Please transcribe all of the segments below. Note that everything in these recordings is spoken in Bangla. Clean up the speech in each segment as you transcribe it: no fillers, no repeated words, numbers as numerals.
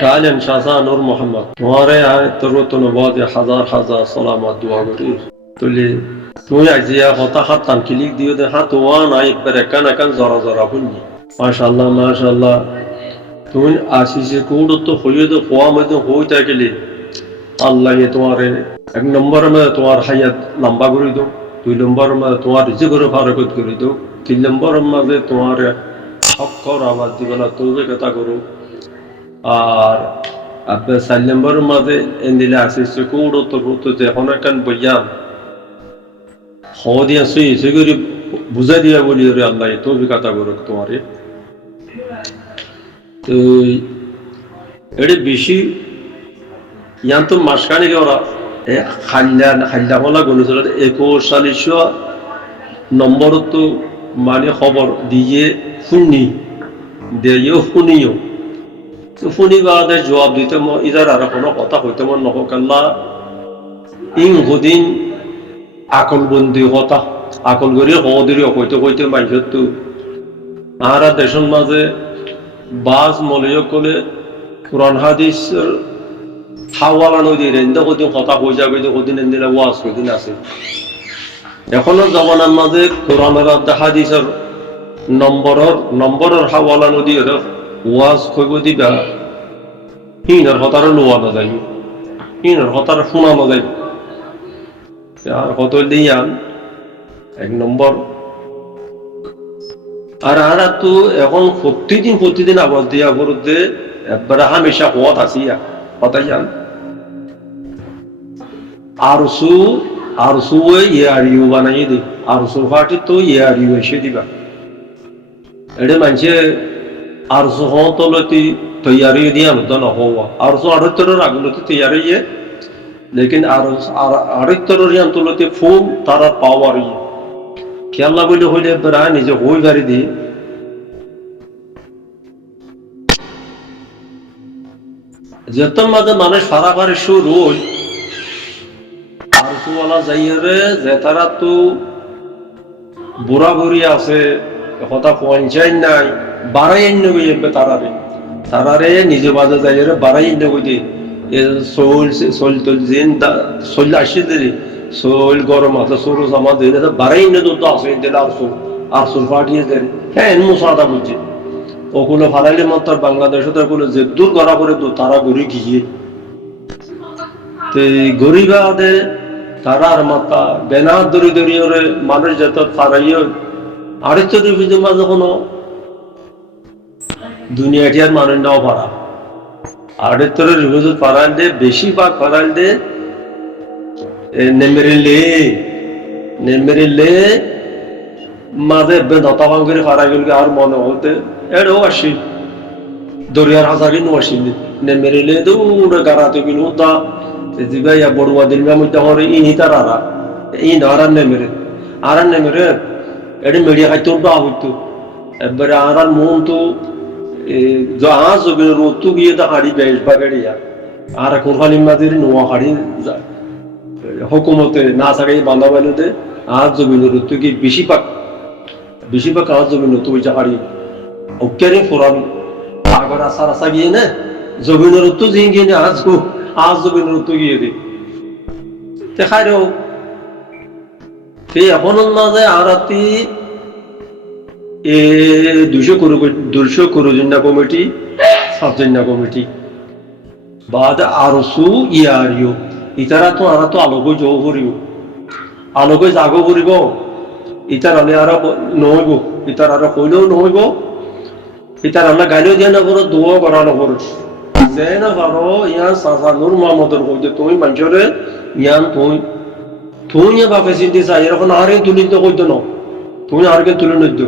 Talim Shazan Nur Muhammad. তোমারে আয় তোর নবাদ হাজার হাজার সালামাত দোয়া করি তুলি তুই আজিয়া হতা হাত টান ক্লিক দিও দে হাত ওয়া নাই একবারে কান কান জরা জরা হুন্নি মাশাআল্লাহ মাশাআল্লাহ তুই আসিসে কোড তো হইয়ে তো কোয়া মধ্যে হই থাকলে আল্লাহ এ তোমারে এক নম্বর মে তোমার হায়াত লম্বা করে দাও দুই নম্বর মে তোমার রিজিকের ফারাকত করে দাও তিন নম্বর মে তোমার হকর আওয়াজ দিবেলা তোবে কথা করো আর আপনার 4 নম্বরের মাঝে এন্দিলে আসিসে কোড তো যে অনেকখান বইয়ান হদিয়া সেগুলি বুঝা দিয়া বলি রে আল্লাহ তোবে কথা করো তোমারে তো এটি বেশি ইয়ান তো মাসখানি ওরা খাল্লা বলা গণিত 21 নম্বর তো মানে খবর দিয়ে শুনি দিয়েও শুনিও তো শুনি বাদে জবাব দিতে ইদার আর কোনো কথা হইতে মন নহক আল্লাহ ইং হদিন আকল বন্দি কথা আকল করি হদিরি হইতে হইতে মাইজত তো আর দেশের মাঝে বাজ মলয় করে কোরআন হাদিসের হাওয়ালা নদীর এন্দা কদিন কথা কই যাবে কদিন এন্দিলা ওয়াজ কদিন আছে এখনো জমানার মাঝে কোরআনের হাদিসের নম্বরের হাওয়ালা নদীর ওয়াজ কইব দিবা হিনার হতার লোয়া না যাইব হিনার হতার শোনানো যাইব আর কত দিয়ান এক নম্বর আর আর তো এখন প্রতিদিন আওয়াজ দিয়া করতে একবারে হামেশা হওয়াত আসিয়া হতাই যান আরসু ইয়ারিও বানাই দি আরসু ফাটি তো ইয়ারিও এসে দিবা এটা মানছে আরসু হতলতি তৈয়ারি দিয়া মতো নহওয়া আরসু আড়তরের আগলতি তৈয়ারি লেকিন আড়তরের অন্তলতি ফুল তারা পাওয়ার খেলা বলে হইলে প্রায় নিজে হই গাড়ি দি যেতন মাঝে মানুষ ফারাফারি শুরু আরসুওয়ালা যাইরে যে তারা তো বুড়া বুড়ি আছে কথা পঞ্চায়েত নাই বাড়াই নেবে তারারে নিজে বাজে যাইরে বাড়াই নেবে দি চল আসি দেরি চল গরম আছে সরু জামা দিয়ে বাড়াই নে তো আছে দিলে আরসুল ফাটিয়ে দেয় হ্যাঁ মুসাদা বুঝছি ওগুলো ফারাইলে মাত্র বাংলাদেশে তো ওগুলো যে দূর করা করে তো তারা গড়ি গিয়ে গরিবাদে তারা আর মাতা বেনা দরি দরিয়রে মানুষ যেত ফারাইও আড়াইশো রিভিজের মাঝে কোনো দুনিয়াটি আর মানুষ নাও পারা আড়াইশো রিভিজত ফারাইল দে বেশিরভাগ ফারাইল দে নেমেরিলে মাঝে দতা ভাঙ্গির ফারাই গেল আর মনে হতে এও আসি দরিয়ার হাজারি নো আসিলি নেমেরিলে দৌড়ে গাড়াতে গেল তা দিবাইয়া বড়ুয়া দিন মধ্যে হরে ইনি তার ইন আর নেমেরে এটা মিডিয়া খাইতে হইতো একবারে আর মন তো জাহাজ রোদ গিয়ে তো হাড়ি বেশ বাগাড়িয়া আর এখন খালি মাঝের নোয়া হাড়ি হুকুমতে না থাকে বান্ধা বাইলতে আর জমিন রোদ গিয়ে বেশিরভাগ আর জমিন তো ওই হাড়ি অক্যারি ফোরাবি আগর আসা গিয়ে না জমিনের তো যে গিয়ে না আজ জমিনের তো গিয়ে দে দেখাই রে সেই এখনের মাঝে আরাতি 200 করোজনা কমিটি সাবজেন্না কমিটি বাদ আরসু ইয়ারিও ইতারা তো আরা তো আলোকে যোগ করিও আলোকে জাগ করিব ইতার আলে আর নহইব ইতার আর কইলেও নহইব ইতার আমরা গাইলেও দিয়া না করো দোয়া করা না করো যে না পারো ইয়ান সাসা নূর মোহাম্মদের কইতে তুমি মানুষরে ইয়ান তুই বাপে চিন্তি চাই এরকম আরে তুলিতে কইতো না তুমি আরকে তুলে নিত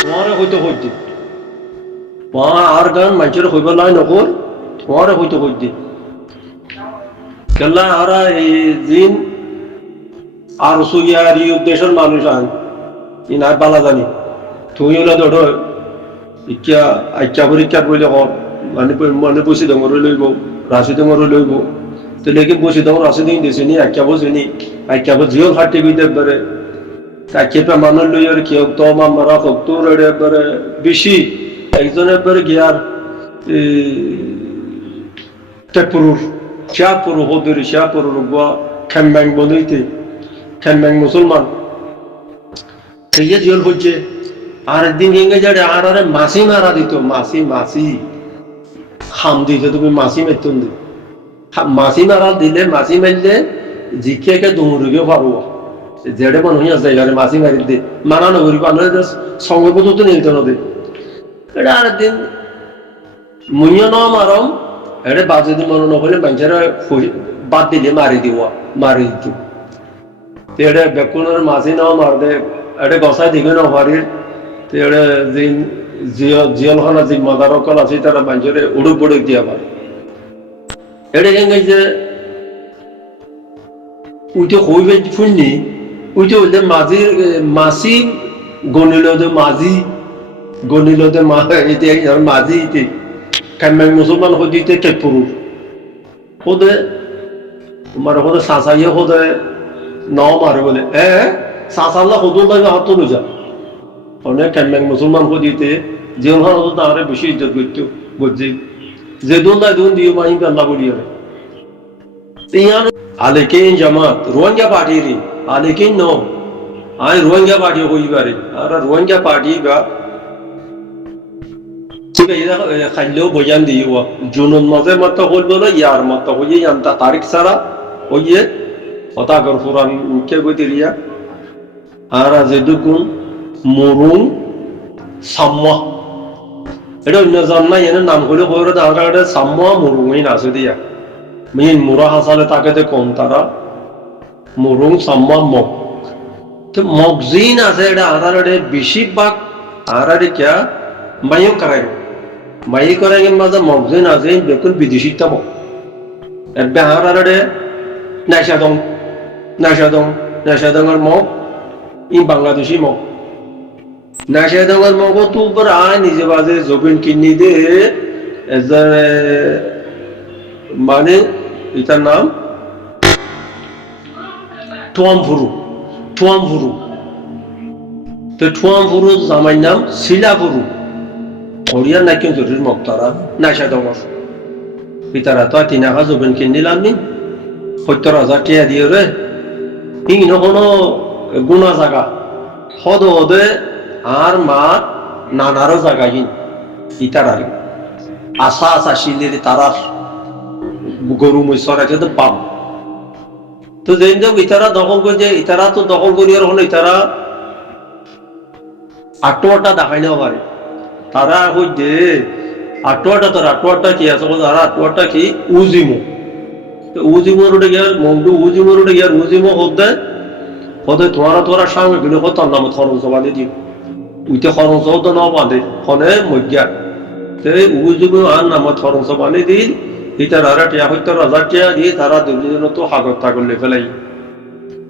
তোমারে হইতে আর গান মানুষের হইব লাই নকর তোমারে হইতে কেলা আর এই দিন আর সুইয়ার দেশের মানুষ আন ইনার বালা জানি তুই হলে ধরো ইচ্ছা পরীক্ষা করলে মানে বসি ডর লইব রাশি ডর লইব তো লেকিন বসি ডর রাশি দিন দিছে নি আখ্যাব জিও ফাটি গই একবারে আখ্যাপে মানুষ লই আর কেউ তো মারা তোর একবারে বেশি একজন একবারে gear Tepurur, Şapuru hoduri, Şapuru bu kembeng bonuydu. Kembeng Müslüman. Seyit yol hocce. আর একদিন গেঙ্গে যাড়ে আর মাসি মারা দিত মাসি খাম দিত তুমি মাসি মেতুন দি মাসি মারা দিলে মাসি মারলে জিকে দুমুরুগে পারব যেড়ে মানুষ আছে এখানে মাসি মারি দে মানা নগরী পালে সঙ্গে পর্যন্ত নিতে নদী এটা আরেকদিন মুইয় ন মারম এটা বাজে দিন মনে নকলে মানুষের বাদ দিলে মারি দিত এটা বেকুনের মাসি ন মার দে এটা গসাই দিকে ন পারির তেড়ে দিন জিয়লখানা যে মাদারকল আছে তারা মানুষের উড়ুক বুড়ুক দিয়া পারে এটা কেঙ্গে যে উইটো হইবে শুননি উইটো হইলে মাসি গনিল দে মাঝি ইতে কাম্যাং মুসলমান হইতে কে পুরুষ হোদে তোমার হোদে সাঁচাইয়ে হোদে ন মারে বলে সাঁচাল্লা হদুল লাগে হাত তুলে যা অনেক কাম্যাং মুসলমান হইতে জিয়লখানা হতো তাহলে বেশি ইজ্জত করতো বুঝছি যে দুন নাই দুন দিয়ে মাহি আল্লাহ বলিয়ে Alekin Jamaat, Rohingya Party ri, Alekin no, I Rohingya Party hoi bari, ara Rohingya Party ga, tiga ida khallo boyan diwa, Junun maze matta hol bola yar matta hoye yanta tarik sara hoye, ota garfuran ke godiriya, ara zedukun murung samma, এটা অন্য জন না এনে নাম হলে হয়ে দাঁড়া সাম্য মরুঙই নাচে দিয়া মিন মুরা হাসালে তাকে তো কম তারা মরুং সাম্য মগ তো মগজিন আছে এটা আধারে বেশিরভাগ আধারে কে মায়ু করাই মাঝে মগজিন আছে বেকুন বিদেশি তাব এবে আধারে নাশাদং মগ ই বাংলাদেশি মগ নাশাদঙ্গের মগো তো উপর আয় নিজে বাজে জবিন কিনি দে মানে এটার নাম ঠুয়ামফুরু তো ঠুয়ামফুরু জামাই নাম শিলাফুরু হরিয়ার নাকি জরুরি মক্তারা নাশাদঙ্গর পিতারা তো 3000 জবিন কিনিলাম নি 70,000 টাকা দিয়ে রে ইনো কোনো গুণা জায়গা হদে আর মা নানারও জায়গায় ইতারারি আশা শিলের তারার গরু মৈসর আছে তো পাম তো যেন ইতারা দখল করে যে ইতারা তো দখল করিয়ার হলো ইতারা আটোয়াটা দেখাই নেওয়া পারে তারা হইতে আটোয়াটা কি আছে তারা আটোয়াটা কি উজিমোর উঠে গিয়ার মন্ডু উজিমোর উঠে গিয়ার উজিমো হতে তোরা সামনে গেলে হতার নামে খরচ বাঁধে দিও উইতে খরচ হতো না বাঁধে ফনে মজ্ঞা তে উজিমো আর নামে খরচ বাঁধে দিল ইতার আর 70,000 টাকা দিয়ে তারা দুজন তো হাগর তাগর ফেলাই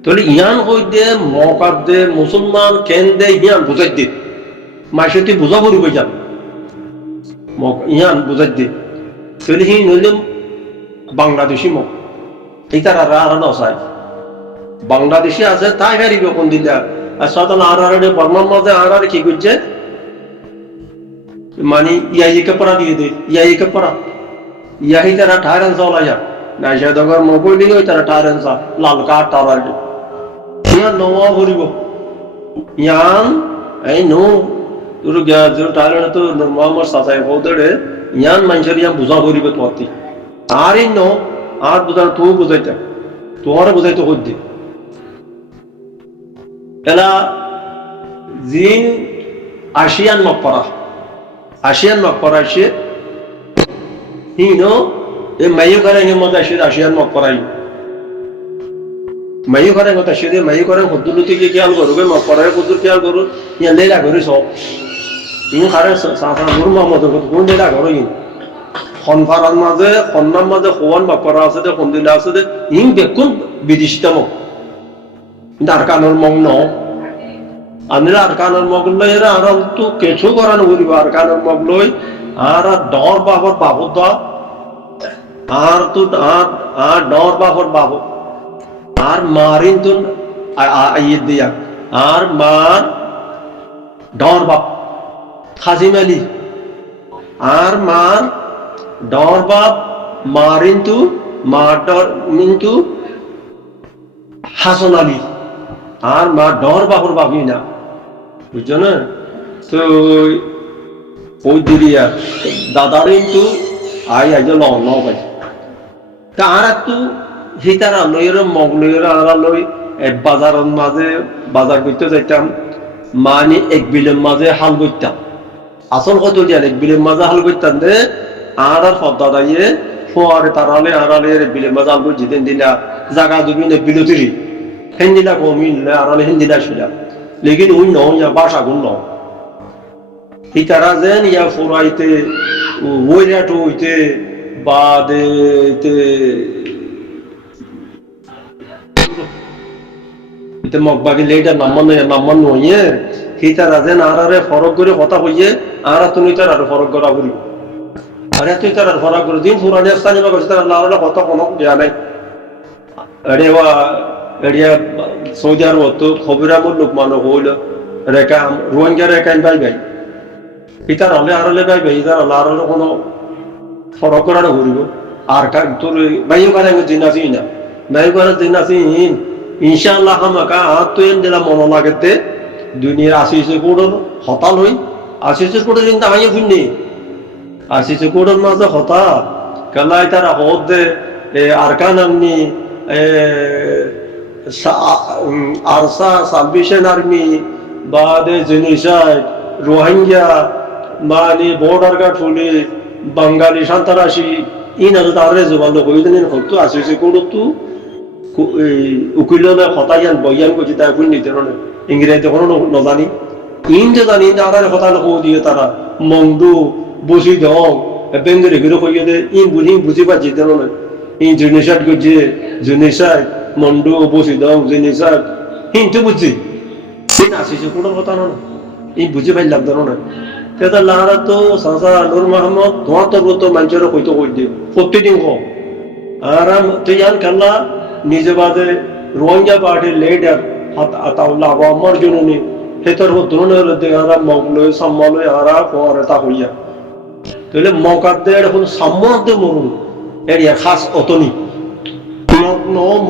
তাহলে ইয়ান হইতে মকার দে মুসলমান কেন দে ইয়ান বুঝাই দে মাসে তুই বুঝা পড়ি বই যান ইয়ান বুঝাই দে তাহলে হি নইলে বাংলাদেশি মক ইতার আর নসাই বাংলাদেশি আছে তাই হারিব কোন দিলা আর সাধারণ আর বর্মার মাঝে আর কি করছে মানে ইয়াইকে পড়া দিয়ে দে ইয়াইকে পড়া ইয়াহি তারা 18 চলা যা নাশাদঙ্গর মকই দিলে তারা 18 লাল কাঠ তারার ইয়ান নওয়া ভরিব ইয়ান এই নো তোর যে টাইলেন তো মোহাম্মদ সাসাই বলদে ইয়ান মানুষের ইয়ান বুঝা ভরিব তোতি আর ইনো আর বুঝা তো বুঝাইতা তোরা বুঝাইতে হইতে এলা জিন আসিয়ান মকপরা সে হিনো এ মায়ু করেন মধ্যে আসে আসিয়ান মকপরাই মায়ু করেন কথা সে মায়ু করেন হদ্দুলতি কি খেয়াল করবে মকপরায় হদ্দুল খেয়াল করুন ইয়া লেলা করি সব ইন খারে সাসা গুরু মোহাম্মদ কোন লেলা করো ইন খনফারার মাঝে খন্নার মাঝে হওয়ান মকপরা আছে দে খন্দিলা আছে দে ইন বেকুন বিদেশিতম দারকানোর মগ ন আনরা আরকানোর মগ লই এরা আর তো কিছু করানো করিব আরকানোর মগ লই আর ডর বাবর দা আর তো আর ডর বাবর আর মারিন তো আইয়ে দিয়া আর মার ডর বাপ খাজিম আলী আর মার ডর বাপ মার ইন্তু মার কিন্তু হাসন আলী আর মা ডর বাবুর বাবি না, বুঝছো না? তো ওই দিদিয়া দাদার কিন্তু আজ ন ভাই তা আর একটু হিতারা লইয়ের মগ লইয়ের আড়া লই বাজারের মাঝে বাজার করতে যাইতাম, মানে এক বিলের মাঝে হাল করতাম। আসল কত দিয়ান এক বিলের মাঝে হাল করতাম দে আর পদ্মা দাইয়ে ফোয়ারে তারালে আড়ালে বিলের মাঝে হাল করছি দেন দিলা জাগা দুবি নে বিলতিরি হিন্দিলা কমিলে আড়ালে হিন্দিলা ছিলাম, লেকিন ওই ন ইয়া বাসা গুণ ন হিতারা যেন ইয়া ফোরাইতে ওইরাটো হইতে বা মগবাগি লেটা নাম্মান নইয়ে হিতারা যেন আরে ফরক করে কথা কইয়ে আর তুমি তার আর ফরক করা করিব আরে তুই তার আর ফরক করে দিন পুরানি স্থানীয় বা করছে আল্লাহ আল্লাহ কথা কোনো দেয়া নাই। এড়িয়া এড়িয়া সৌদি আরব তো খবরামুল লোক মানুষ হইল রেখা রোহিঙ্গা রেখাইন ভাই ভাই ইতার হলে আরলে ভাই ভাই ইতার হলে আরলে কোনো ফরক করানো করিব আর তোর ভাইও কারে দিন আছি না ভাই করে দিন আছি ইনশাআল্লাহ আমাকা তো এন দিলা মন লাগেতে দুনিয়ার আসিছে কোড়ন হতাল হই আসিছে কোড়ন কিন্তু আইয়ে ফুননি আসিছে কোড়ন মাঝে হতা কালাই তারা হদ দে আরকান আমনি আরসা সালভেশন আর্মি বাদে জেনোসাইড রোহিঙ্গা মানে বর্ডার গার্ড পুলিশ বাঙালি সন্ত্রাসী ইনারে তারে জবানো কইদেন হতো আসিছে কোড়ন তো উকিললে হতাইয়ান বইয়ান করছি তাই ফুল নিতে ইংরেজি কোনো নজানি ইনতে জানি তারা কথা নকো দিয়ে তারা মংডু বসি দং বেঙ্গলি ঘুরে কইয়ে দে বুঝি পাচ্ছি দেন ইন জুনিসাইড করছে জুনিসাইড মন্ডু বসি দং জুনিসাইড হিনতে বুঝছি ইন আসিছে কোনো কথা নয় ইন বুঝি পাইলাম দেন না তেতা লাহারা তো সাসা নূর মোহাম্মদ ধোয়া তো মানুষের কইতো কই দে প্রতিদিন হোক আরাম তুই কাল্লা নিজে বাদে রোহিঙ্গা পার্টির লিডার আতাউল্লাহ আমার জন্য হেতর ধরনের দেখা মগলয় সাম্মালয় হারা পরে তা হইয়া তাহলে মকাদ্দে এখন সাম্মাদ্দে মরুন এরিয়া খাস অতনি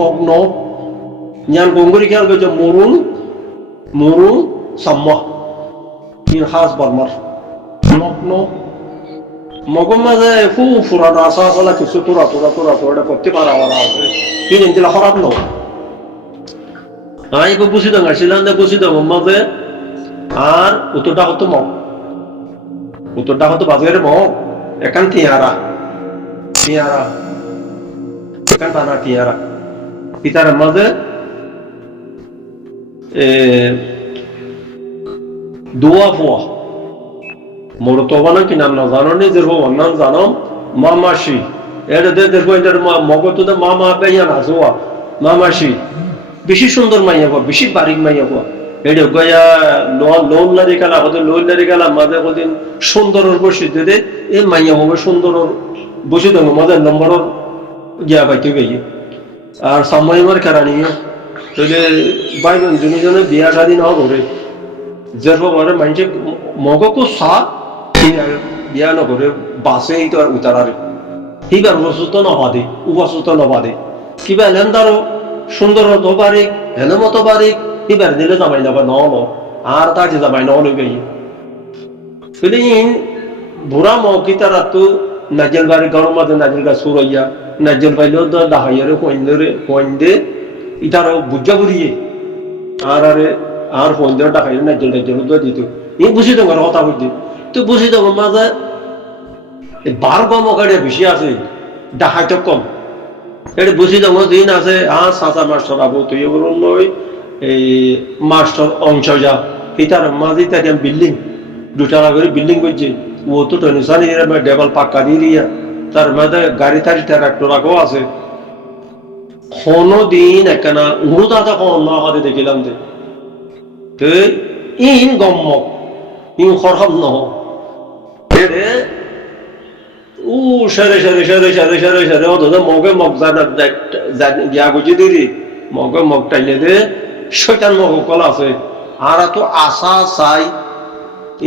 মগ্ন জ্ঞান গঙ্গুরি খেয়াল করছে মরুন সাম্মা খাস বর্মার মগ্ন মগম মাঝে ফুরানো আসা বলা কিছু তোরা করতে পারা আছে কিনে দিলে খারাপ ন আমি বুঝি দঙ্গা সিদ্ধান্ত বুঝি দঙ্গ মাঝে আর উত্তরটা হতো বাজারে মগ একান টিয়ারা একান টানা টিয়ারা পিতার মাঝে দোয়া ফোয়া মোর তো বানা কি নাম না জানো নি যে নাম জানো মামাশি এটা দেখবো এটার মগজ তো মামা পেয়া না সোয়া মামাশি বেশি সুন্দর মাইয়া হওয়া বেশি বারিক মাইয়া হওয়া এটা গয়া লোন লারি গেলা হতে লোন লারি গেলা মাঝে কদিন সুন্দরের বসে দিতে এই মাইয়া হবে সুন্দর বসে দেবো মাঝে নম্বর গিয়া পাইতে গিয়ে আর সময় আমার খেলা নিয়ে তাহলে বাইরে দুজনে বিয়া শাদী না করে যার পরে মানুষে মগকো সা বিয়া নকরে বাসে উতারারে সিবার উপস্থিত নবাদে কিবা এলেন তারও সুন্দর হতো বারিক হেন মতো বারিক সিবার দিলে জামাই নাবা ন আর তাকে জামাই নই গিয়ে বুড়া মৌকি তারা তো নাজেল বাড়ি গরম মাঝে নাজেল গা সুরইয়া নাজেল বাইলেও দাহাইয়ারে কইন্দে ইতারও বুঝা বুড়িয়ে আর কইন্দে ডাকাইলে নাজেল দিত বুঝি তো কথা বুঝতে তো বুঝি তো মাঝে বার গম গাড়িয়া বেশি আছে ডাকাইতে কম এটা বুঝি তো দিন আছে আর সাঁচা মাস্টার আবু তুই লই এই মাস্টার অংশ যা এটার মাঝে তাকে বিল্ডিং দুটালা করে বিল্ডিং করছে ও তো টেনশন ডেবল পাক্কা দিয়ে দিয়া তার মধ্যে গাড়ি থাকি ট্রাক্টর রাখও আছে কোনো দিন একখানা উড়ু দাদা কোন না হাতে দেখিলাম যে তো ইন গম্মক ইন খরহম নহ ও সারে অথচ মগে মগ গিয়া গুজি দিদি মগে মগ টাইলে দে শৈতান মগ কল আছে আর তো আশা চাই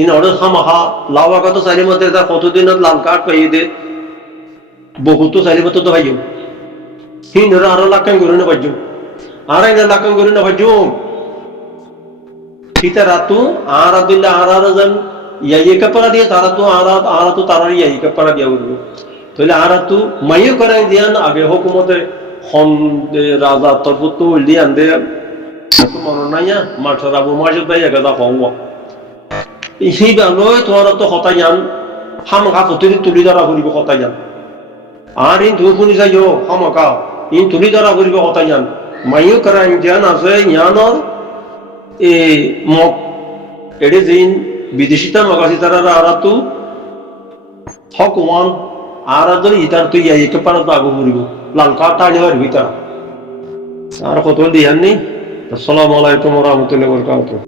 ইন অর্ডার খামাখা লাউ আগা তো চারি মধ্যে কতদিনত লাল কাঠ পাইয়ে দে বহুতো চাইলে তো ভাইও হিন্দুরা আরো লাখান করে না ভাইজুম আর একটা লাখান করে না ভাইজুম সীতা রাতু আর আদিল্লা আর যেন ইয়াই কাপড়া দিয়ে তারা তো আর তো তারার ইয়াই কাপড়া দিয়া উঠবে তাহলে আর তো মাইও করাই দিয়ান আগে হুকুমতে হন রাজা তরফত তো লিয়ান দে তো মনে নাই মাঠের আবু মাসে তাই একা হওয়া সেই বেলয় তোমার তো হতাই যান হামকা ফতুরি তুলি ধরা করিব হতাই যান আর ইন তুই শুনি যাইও হামকা ইন তুলি ধরা করিব হতাই যান মাইও করাই দিয়ান আছে ইয়ানর এ মক এডে যেইন বিদেশিতা মগাসি তারা আরাতু হক ওয়ান আরাদর ইতার তুই ইয়াইকে পারা তো আগু করিব লালকা টানি পারবি তারা আর কত দিয়ান নেই আসসালামু আলাইকুম ওয়া রাহমাতুল্লাহি ওয়া বারাকাতুহু